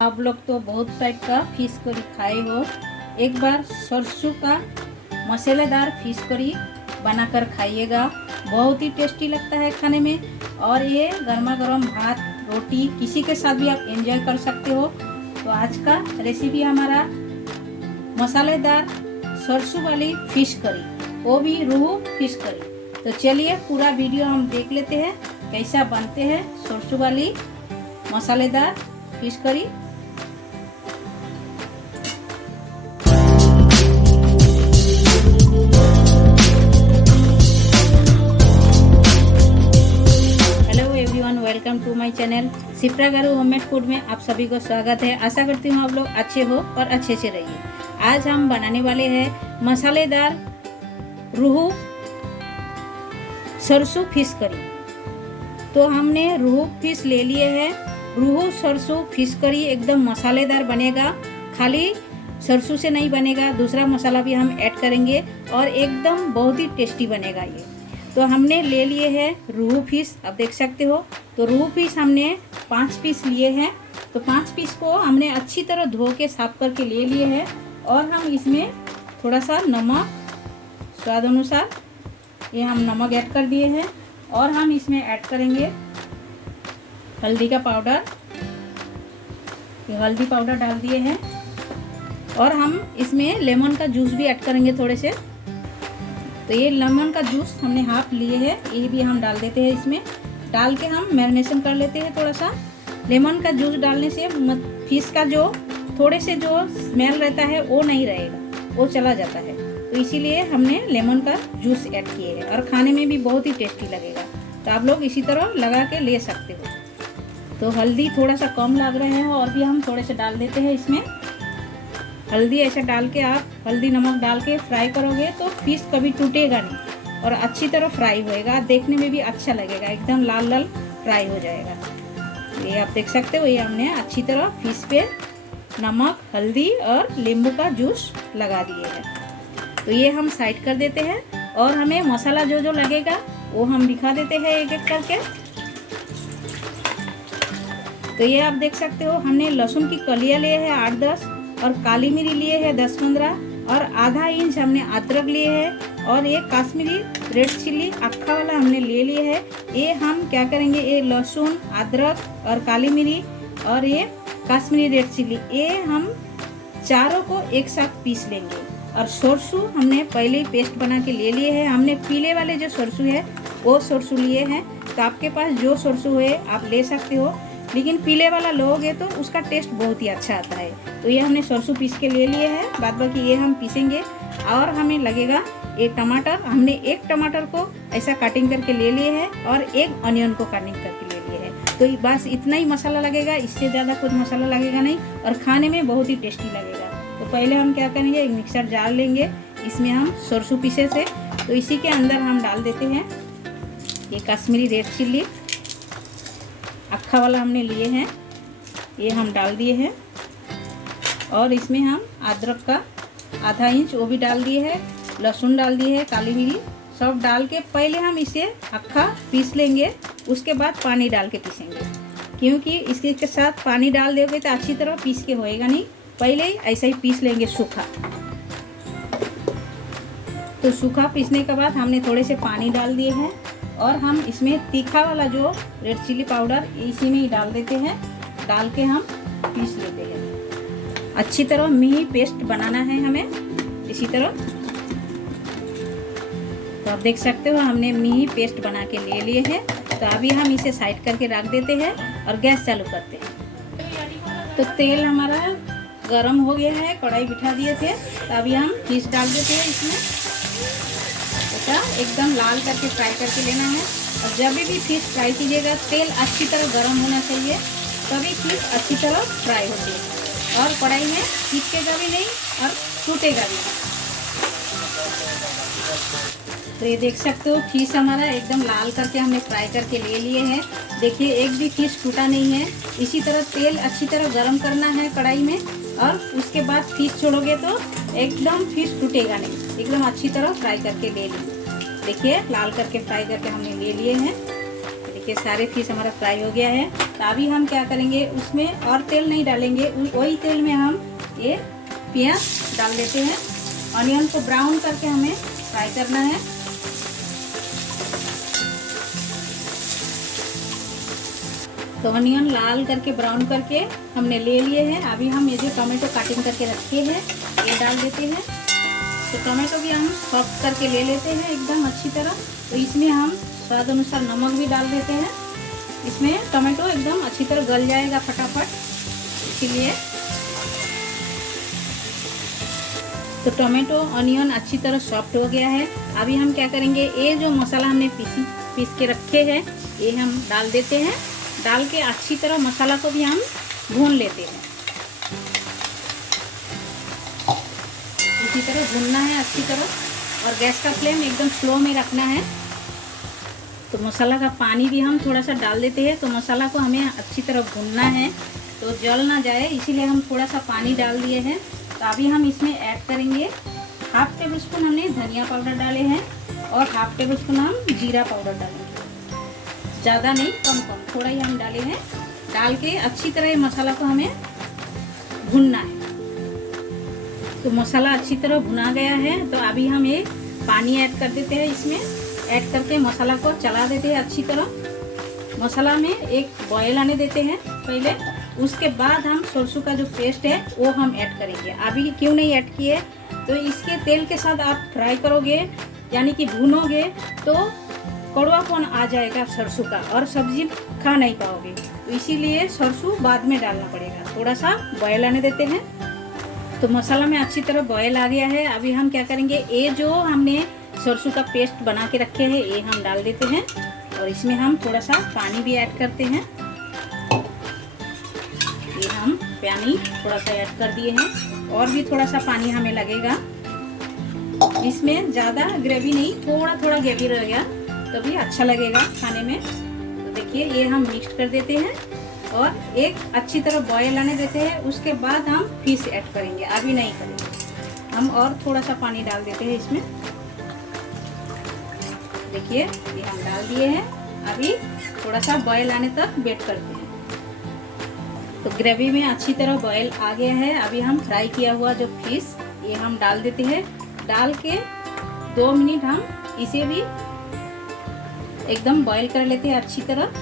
आप लोग तो बहुत टाइप का फिश करी खाए हो। एक बार सरसों का मसालेदार फिश करी बनाकर खाइएगा, बहुत ही टेस्टी लगता है खाने में। और ये गर्मा गर्म भात रोटी किसी के साथ भी आप एंजॉय कर सकते हो। तो आज का रेसिपी हमारा मसालेदार सरसों वाली फिश करी, वो भी रोहू फिश करी। तो चलिए पूरा वीडियो हम देख लेते हैं कैसा बनते हैं सरसों वाली मसालेदार fish curry. Welcome to my channel Shipra garu homemade food में आप सभी को स्वागत है। आशा करती हूँ आप लोग अच्छे हो और अच्छे से रहिए। आज हम बनाने वाले हैं मसालेदार रोहू सरसों फिश करी। तो हमने रोहू फिश ले लिए हैं। रोहू सरसों फिश करी एकदम मसालेदार बनेगा, खाली सरसों से नहीं बनेगा, दूसरा मसाला भी हम ऐड करेंगे और एकदम बहुत ही टेस्टी बनेगा ये। तो हमने ले लिए हैं रोहू फिश, आप देख सकते हो। तो रोहू फिश हमने 5 पीस लिए हैं। तो 5 पीस को हमने अच्छी तरह धो के साफ करके ले लिए हैं। और हम इसमें थोड़ा सा नमक स्वाद अनुसार ये हम नमक ऐड कर दिए हैं। और हम इसमें ऐड करेंगे हल्दी का पाउडर, ये हल्दी पाउडर डाल दिए हैं। और हम इसमें लेमन का जूस भी ऐड करेंगे थोड़े से। तो ये लेमन का जूस हमने हाफ लिए है, ये भी हम डाल देते हैं इसमें। डाल के हम मैरिनेशन कर लेते हैं थोड़ा सा। लेमन का जूस डालने से फिश का जो थोड़े से जो स्मेल रहता है वो नहीं रहेगा, वो चला जाता है। तो इसीलिए हमने लेमन का जूस ऐड किए हैं और खाने में भी बहुत ही टेस्टी लगेगा। तो आप लोग इसी तरह लगा के ले सकते हो। तो हल्दी थोड़ा सा कम लग रहे हैं और भी हम थोड़े से डाल देते हैं इसमें। हल्दी ऐसा डाल के आप हल्दी नमक डाल के फ्राई करोगे तो फिश कभी टूटेगा नहीं और अच्छी तरह फ्राई होएगा, देखने में भी अच्छा लगेगा, एकदम लाल लाल फ्राई हो जाएगा। ये आप देख सकते हो, ये हमने अच्छी तरह फिश पे नमक हल्दी और नींबू का जूस लगा दिए हैं। तो ये हम साइड कर देते हैं और हमें मसाला जो जो लगेगा वो हम दिखा देते हैं एक एक करके। तो ये आप देख सकते हो, हमने लहसुन की कलियाँ लिए हैं 8-10 और काली मिर्च लिए है 10-15 और आधा इंच हमने अदरक लिए है। और ये काश्मीरी रेड चिल्ली अक्खा वाला हमने ले लिए है। ये हम क्या करेंगे, ये लहसुन अदरक और काली मिर्च और ये काश्मीरी रेड चिल्ली, ये हम चारों को एक साथ पीस लेंगे। और सरसों हमने पहले ही पेस्ट बना के ले लिए है। हमने पीले वाले जो सरसों है वो सरसों लिए हैं। तो आपके पास जो सरसों है आप ले सकते हो, लेकिन पीले वाला लोगे तो उसका टेस्ट बहुत ही अच्छा आता है। तो ये हमने सरसों पीस के ले लिए हैं, बाद बाकी ये हम पीसेंगे। और हमें लगेगा एक टमाटर, हमने एक टमाटर को ऐसा कटिंग करके ले लिए हैं और एक अनियन को कटिंग करके ले लिए हैं। तो बस इतना ही मसाला लगेगा, इससे ज़्यादा कुछ मसाला लगेगा नहीं और खाने में बहुत ही टेस्टी लगेगा। तो पहले हम क्या करेंगे, एक मिक्सर जार लेंगे, इसमें हम सरसों पीसे थे तो इसी के अंदर हम डाल देते हैं ये काश्मीरी रेड चिल्ली अक्खा वाला हमने लिए हैं, ये हम डाल दिए हैं। और इसमें हम अदरक का आधा इंच वो भी डाल दिए हैं, लहसुन डाल दिए है, काली मिर्च सब डाल के पहले हम इसे अक्खा पीस लेंगे। उसके बाद पानी डाल के पीसेंगे, क्योंकि इसके साथ पानी डाल दोगे तो अच्छी तरह पीस के होएगा नहीं। पहले ही ऐसा ही पीस लेंगे सूखा। तो सूखा पीसने के बाद हमने थोड़े से पानी डाल दिए हैं और हम इसमें तीखा वाला जो रेड चिल्ली पाउडर इसी में ही डाल देते हैं। डाल के हम पीस लेते हैं अच्छी तरह, मिही पेस्ट बनाना है हमें इसी तरह। तो आप देख सकते हो हमने मिही पेस्ट बना के ले लिए हैं। तो अभी हम इसे साइड करके रख देते हैं और गैस चालू करते हैं। तो तेल हमारा गरम हो गया है, कढ़ाई बिठा दिए थे। तो अभी हम फिश डाल देते हैं इसमें। एकदम लाल करके फ्राई करके लेना है। और जब भी फिश फ्राई कीजिएगा तेल अच्छी तरह गर्म होना चाहिए, तभी फिश अच्छी तरह फ्राई होती है और कढ़ाई में चिपकेगा भी नहीं और टूटेगा भी नहीं। तो ये देख सकते हो फिश हमारा एकदम लाल करके हमने फ्राई करके ले लिए हैं। देखिए एक भी फिश टूटा नहीं है। इसी तरह तेल अच्छी तरह गर्म करना है कढ़ाई में और उसके बाद फिश छोड़ोगे तो एकदम फिश टूटेगा नहीं, एकदम अच्छी तरह फ्राई करके ले लीजिए। देखिए लाल करके फ्राई करके हमने ले लिए हैं। देखिए सारे फिश हमारा फ्राई हो गया है। तो अभी हम क्या करेंगे, उसमें और तेल नहीं डालेंगे, वही तेल में हम ये प्याज डाल देते हैं। ऑनियन को ब्राउन करके हमें फ्राई करना है। तो ऑनियन लाल करके ब्राउन करके हमने ले लिए हैं। अभी हम ये जो टमाटो काटिंग करके रखे हैं ये डाल देते हैं। तो टमाटो भी हम सॉफ्ट करके ले लेते हैं एकदम अच्छी तरह। तो इसमें हम स्वाद अनुसार नमक भी डाल देते हैं। इसमें टमाटो एकदम अच्छी तरह गल जाएगा फटाफट, इसीलिए। तो टमाटो ऑनियन अच्छी तरह सॉफ्ट हो गया है। अभी हम क्या करेंगे, ये जो मसाला हमने पीस के रखे हैं ये हम डाल देते हैं। डाल के अच्छी तरह मसाला को भी हम भून लेते हैं। इसी तरह भूनना है अच्छी तरह, और गैस का फ्लेम एकदम स्लो में रखना है। तो मसाला का पानी भी हम थोड़ा सा डाल देते हैं। तो मसाला को हमें अच्छी तरह भूनना है तो जल ना जाए, इसीलिए हम थोड़ा सा पानी डाल दिए हैं। तो अभी हम इसमें ऐड करेंगे 1/2 टेबल स्पून हमने धनिया पाउडर डाले हैं और 1/2 टेबल स्पून हम जीरा पाउडर डालेंगे। ज़्यादा नहीं, कम थोड़ा ही हम डाले हैं। डाल के अच्छी तरह ये मसाला को हमें भूनना है। तो मसाला अच्छी तरह भुना गया है। तो अभी हम ये पानी ऐड कर देते हैं। इसमें ऐड करके मसाला को चला देते हैं अच्छी तरह। मसाला में एक बॉयल आने देते हैं पहले, उसके बाद हम सरसों का जो पेस्ट है वो हम ऐड करेंगे। अभी क्यों नहीं ऐड किए, तो इसके तेल के साथ आप फ्राई करोगे यानी कि भूनोगे तो कड़वापन आ जाएगा सरसों का, और सब्जी खा नहीं पाओगे। तो इसीलिए सरसों बाद में डालना पड़ेगा। थोड़ा सा बॉयल आने देते हैं। तो मसाला में अच्छी तरह बॉयल आ गया है। अभी हम क्या करेंगे, ये जो हमने सरसों का पेस्ट बना के रखे हैं ये हम डाल देते हैं, और इसमें हम थोड़ा सा पानी भी ऐड करते हैं। ये हम पानी थोड़ा सा ऐड कर दिए हैं, और भी थोड़ा सा पानी हमें लगेगा। इसमें ज़्यादा ग्रेवी नहीं, थोड़ा थोड़ा ग्रेवी रहेगा तभी अच्छा लगेगा खाने में। तो देखिए ये हम मिक्स कर देते हैं और एक अच्छी तरह बॉयल आने देते हैं। उसके बाद हम फिश ऐड करेंगे, अभी नहीं करेंगे। हम और थोड़ा सा पानी डाल देते हैं इसमें। देखिए ये हम डाल दिए हैं। अभी थोड़ा सा बॉयल आने तक वेट करते हैं। तो ग्रेवी में अच्छी तरह बॉयल आ गया है। अभी हम फ्राई किया हुआ जो फिश ये हम डाल देते हैं। डाल के 2 मिनट हम इसे भी एकदम बॉईल कर लेते हैं अच्छी तरह।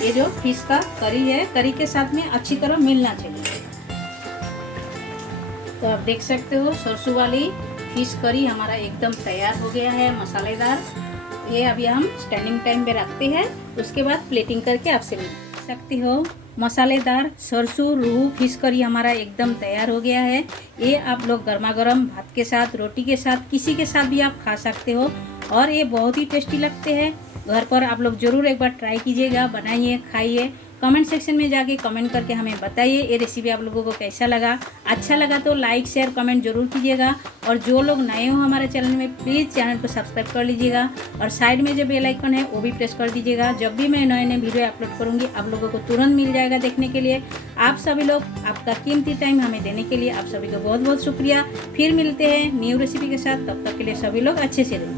ये जो फिश का करी है, करी के साथ में अच्छी तरह मिलना चाहिए। तो आप देख सकते हो सरसों वाली फिश करी हमारा एकदम तैयार हो गया है, मसालेदार। ये अभी हम स्टैंडिंग टाइम पे रखते हैं, उसके बाद प्लेटिंग करके आपसे मिल सकते हो। मसालेदार सरसों रोहू फिश करी हमारा एकदम तैयार हो गया है। ये आप लोग गर्मा गर्म भात के साथ, रोटी के साथ, किसी के साथ भी आप खा सकते हो, और ये बहुत ही टेस्टी लगते हैं। घर पर आप लोग ज़रूर एक बार ट्राई कीजिएगा, बनाइए, खाइए। कमेंट सेक्शन में जाके कमेंट करके हमें बताइए ये रेसिपी आप लोगों को कैसा लगा। अच्छा लगा तो लाइक शेयर कमेंट जरूर कीजिएगा, और जो लोग नए हो हमारे चैनल में प्लीज़ चैनल को सब्सक्राइब कर लीजिएगा, और साइड में जो बेल आइकन है वो भी प्रेस कर दीजिएगा। जब भी मैं नए नए वीडियो अपलोड करूँगी आप लोगों को तुरंत मिल जाएगा देखने के लिए। आप सभी लोग आपका कीमती टाइम हमें देने के लिए आप सभी को बहुत बहुत शुक्रिया। फिर मिलते हैं न्यू रेसिपी के साथ, तब तक के लिए सभी लोग अच्छे से रहिए।